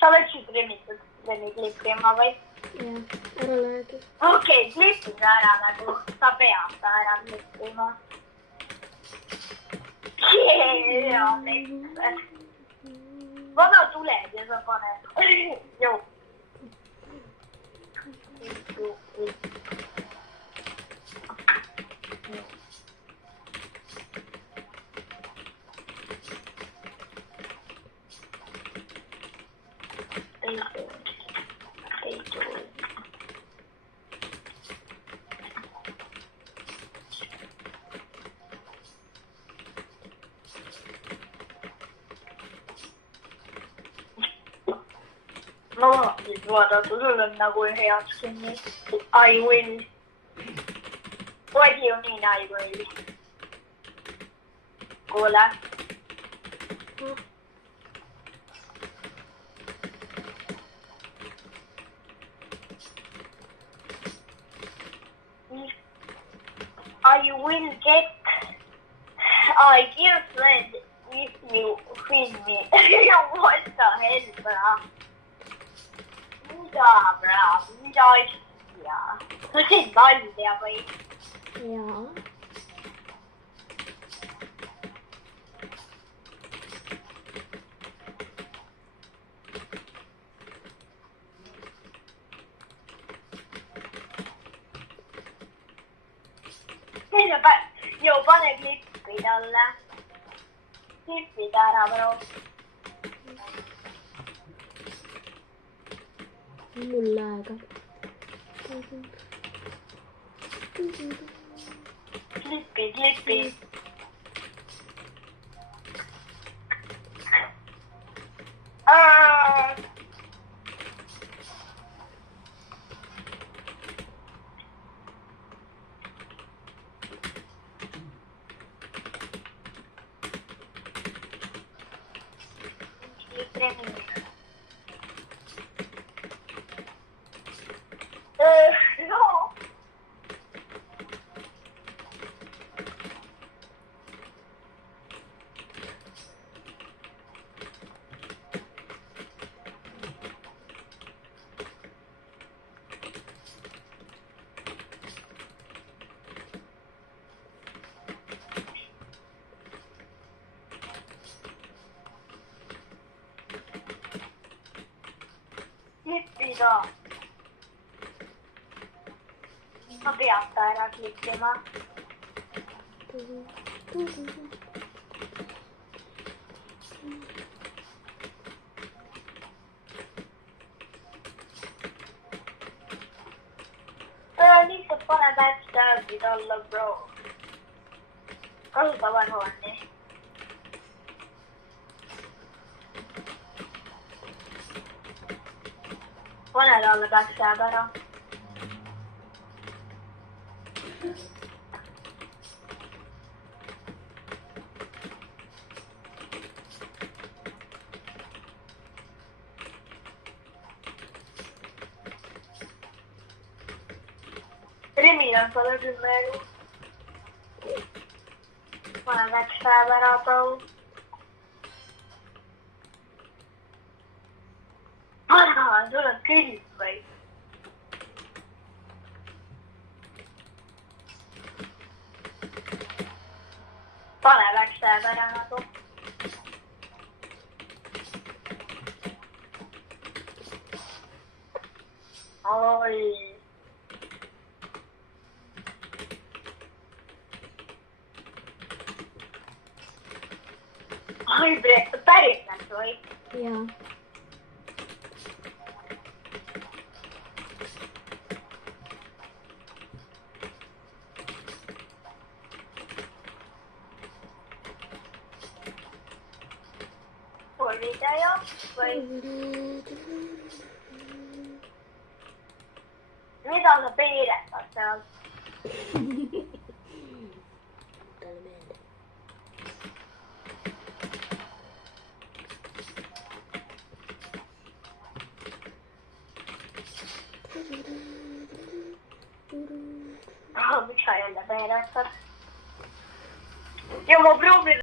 sa läksid remiklippima või? Jah, ära lähegi. Okei, klippi sa ära nagu, sa pead ta ära klippima. Hea klipp. Vana tuled ja sa paned. Joo. Ei tule. No, siis vaadata, sul on nagu heaks kinni. I will. What do you mean I will? Kuule. I will get a girlfriend if you feed me. What the hell, bro? Mida asja? Sa teed nalja või? Jaa. Joo, pane klippi talle. Klippi ta ära, bro. Mul aega. Klippi. No. Klippida. Ma pean ta ära klippima. Lihtsalt pane backstab'id alla, bro. Kasuta vanuani. Pane talle backstab ära. Remil on 110 elu. Pane backstab ära, bro. Vana, sul on külm või? Pane backstab ära nagu. Oi. Oi, päris nähtu või? Jaa. Video või? Mida sa piiretad seal? Talle meeldib. Miks sa jälle piiretad? Ja ma proovin